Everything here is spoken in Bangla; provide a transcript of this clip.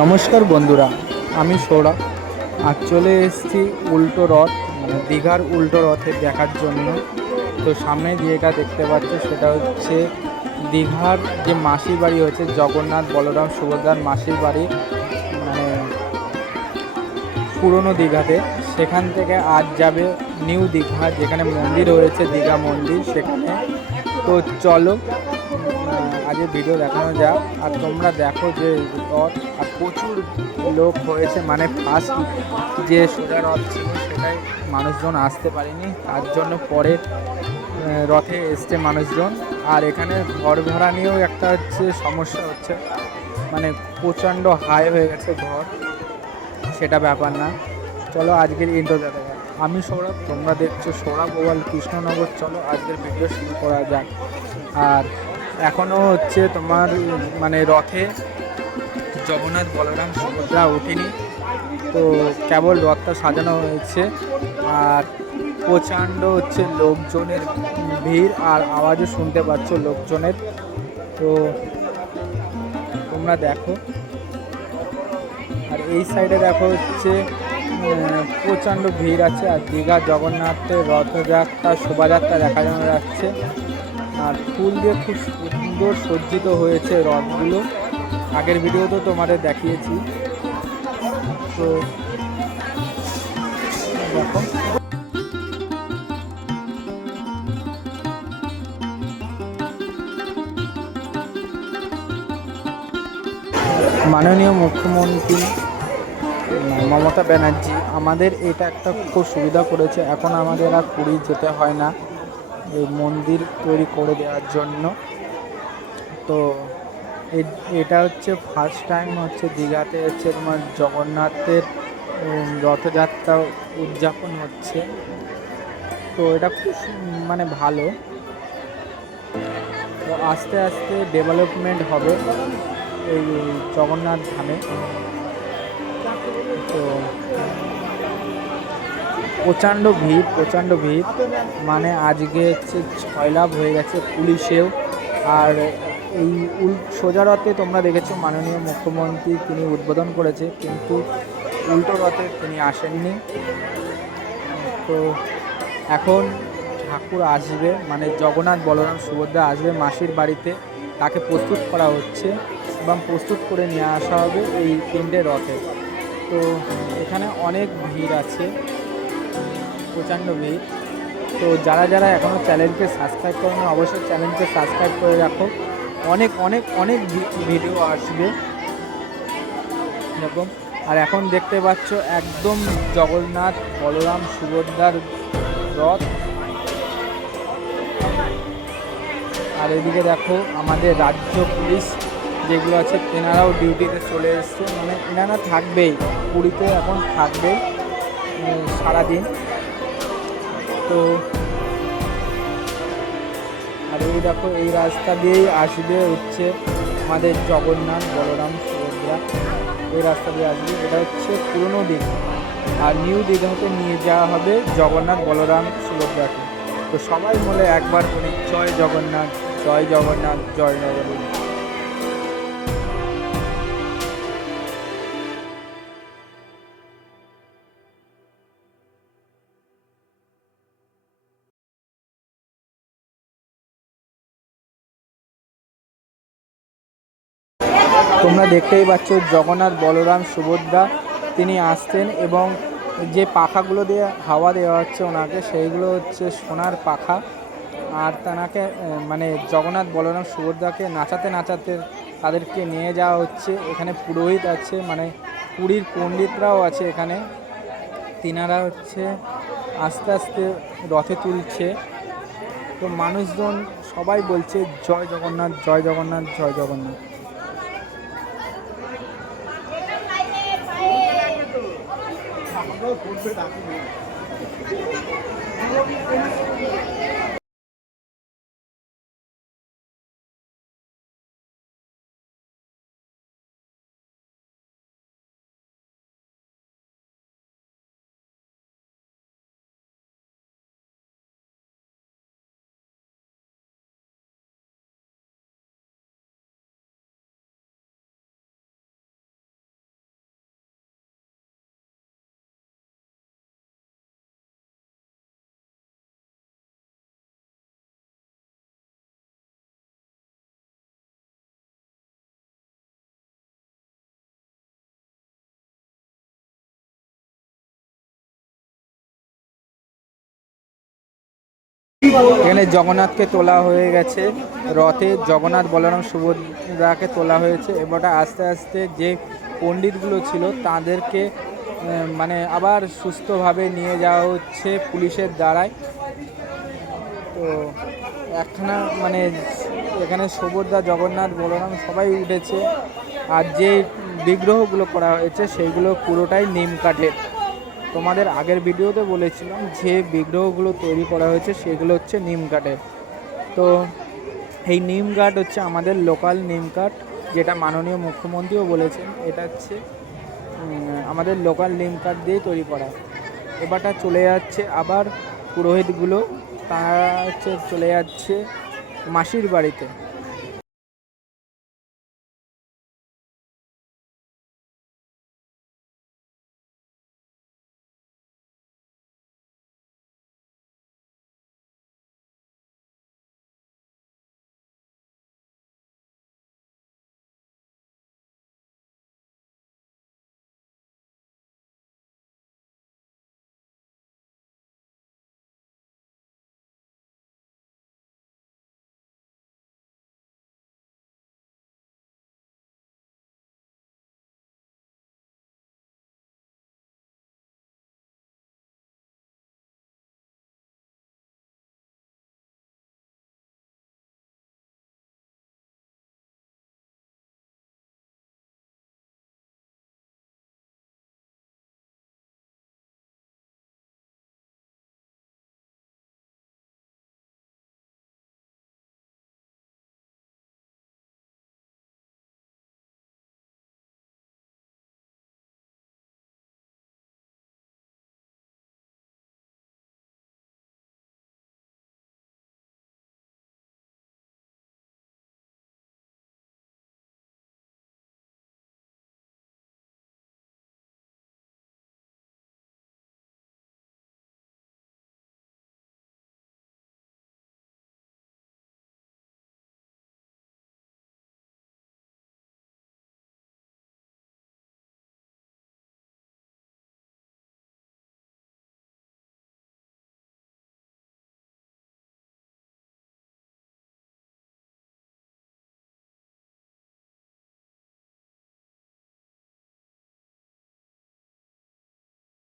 নমস্কার বন্ধুরা, আমি সৌরভ। আজ চলে এসেছি উল্টো রথ, মানে দীঘার উল্টো রথে দেখার জন্য। তো সামনে যেটা দেখতে পাচ্ছ সেটা হচ্ছে দীঘার যে মাসির বাড়ি হচ্ছে জগন্নাথ বলরাম সুভদ্রার মাসির বাড়ি, মানে পুরনো দীঘাতে। সেখান থেকে আজ যাবে নিউ দীঘা, যেখানে মন্দির রয়েছে দীঘা মন্দির সেখানে। তো চলো আজকে ভিডিও দেখানো যাক। আর তোমরা দেখো যে রথ আর প্রচুর লোক হয়েছে, মানে ফার্স্ট যে সোজা রথ ছিল সেটাই মানুষজন আসতে পারেনি, তার জন্য পরে রথে এসছে মানুষজন। আর এখানে ঘর ভাড়া নিয়েও একটা হচ্ছে সমস্যা হচ্ছে, মানে প্রচণ্ড হাই হয়ে গেছে ঘর, সেটা ব্যাপার না। চলো আজকের ইন্ট্রো দেখা যাক। আমি সৌরভ, তোমরা দেখছো সৌরভ ওয়াল কৃষ্ণনগর। চলো আজকের ভিডিও শুরু করা যাক। আর এখনও হচ্ছে তোমার মানে রথে জগন্নাথ বলরাম সুভদ্রা ওঠেনি, তো কেবল রথটা সাজানো হয়েছে। আর প্রচণ্ড হচ্ছে লোকজনের ভিড়, আর আওয়াজও শুনতে পাচ্ছ লোকজনের। তো তোমরা দেখো। আর এই সাইডে দেখো হচ্ছে প্রচণ্ড ভিড় আছে। আর দীঘা জগন্নাথের রথযাত্রা শোভাযাত্রা দেখা যাচ্ছে। আর ফুল দিয়ে খুব সুন্দর সজ্জিত হয়েছে রথগুলো। আগের ভিডিওতে তোমাদের দেখিয়েছি। তো দেখো, মাননীয় মুখ্যমন্ত্রী মমতা ব্যানার্জি আমাদের এটা একটা খুব সুবিধা করেছে। এখন আমাদের আর পুরী যেতে হয় না এই মন্দির তৈরি করে দেওয়ার জন্য। তো এটা হচ্ছে ফার্স্ট টাইম হচ্ছে দীঘাতে হচ্ছে তোমার জগন্নাথের রথযাত্রা উদযাপন হচ্ছে। তো এটা খুব মানে ভালো। তো আস্তে আস্তে ডেভেলপমেন্ট হবে এই জগন্নাথ ধামে। তো প্রচণ্ড ভিড়, প্রচণ্ড ভিড়, মানে আজকে হচ্ছে 6 লাখ হয়ে গেছে পুলিশেও। আর এই সোজা রথে তোমরা দেখেছো মাননীয় মুখ্যমন্ত্রী তিনি উদ্বোধন করেছে, কিন্তু উল্টো রথে তিনি আসেননি। তো এখন ঠাকুর আসবে, মানে জগন্নাথ বলরাম সুভদ্রা আসবে মাসির বাড়িতে, তাকে প্রস্তুত করা হচ্ছে এবং প্রস্তুত করে নিয়ে আসা হবে এই 3টে রথে। তো এখানে অনেক ভিড় আছে, প্রচণ্ড ভিড়। তো যারা যারা এখনও চ্যানেলকে সাবস্ক্রাইব করেনি অবশ্যই চ্যানেলকে সাবস্ক্রাইব করে রাখো। অনেক অনেক অনেক ভিডিও আসবে এরকম। আর এখন দেখতে পাচ্ছ একদম জগন্নাথ বলরাম সুভদ্রার রথ। আর এদিকে দেখো আমাদের রাজ্য পুলিশ যেগুলো আছে তেনারাও ডিউটিতে চলে এসছে, মানে এনারা থাকবেই পুরীতে, এখন থাকবে সারাদিন। তো আর এই দেখো এই রাস্তা দিয়েই আসবে হচ্ছে আমাদের জগন্নাথ বলরাম সুভদ্রা, এই রাস্তা দিয়ে আসবে। এটা হচ্ছে পুরনো দীঘা, আর নিউ দীঘাতে নিয়ে যাওয়া হবে জগন্নাথ বলরাম সুভদ্রাকে। তো সবাই বলে একবার বলি জয় জগন্নাথ, জয় জগন্নাথ, জয় জগন্নাথ। তোমরা দেখতেই পাচ্ছ জগন্নাথ বলরাম সুভদ্রা তিনি আসছেন, এবং যে পাখাগুলো দিয়ে হাওয়া দেওয়া হচ্ছে ওনাকে সেইগুলো হচ্ছে সোনার পাখা। আর তেনাকে মানে জগন্নাথ বলরাম সুভদ্রাকে নাচাতে নাচাতে তাদেরকে নিয়ে যাওয়া হচ্ছে। এখানে পুরোহিত আছে, মানে পুরীর পণ্ডিতরাও আছে এখানে, তিনারা হচ্ছে আস্তে আস্তে রথে তুলছে। তো মানুষজন সবাই বলছে জয় জগন্নাথ, জয় জগন্নাথ, জয় জগন্নাথ। এখানে জগন্নাথকে তোলা হয়ে গেছে রথে, জগন্নাথ বলরাম সুভদ্রাকে তোলা হয়েছে। এবারটা আস্তে আস্তে যে পণ্ডিতগুলো ছিল তাদেরকে মানে আবার সুস্থভাবে নিয়ে যাওয়া হচ্ছে পুলিশের দ্বারায়। তো একখানা মানে এখানে সুভদ্রা, জগন্নাথ, বলরাম সবাই উঠেছে। আর যে বিগ্রহগুলো করা হয়েছে সেইগুলো পুরোটাই নিম কাঠের। তোমাদের আগের ভিডিওতে বলেছিলাম যে বিগ্রহগুলো তৈরি করা হয়েছে সেগুলো হচ্ছে নিম কাঠের। তো এই নিম কাঠ হচ্ছে আমাদের লোকাল নিম কাঠ, যেটা মাননীয় মুখ্যমন্ত্রীও বলেছেন এটা হচ্ছে আমাদের লোকাল নিম কাঠ দিয়েই তৈরি করা। এবারটা চলে যাচ্ছে আবার পুরোহিতগুলো, তারা হচ্ছে চলে যাচ্ছে মাসির বাড়িতে।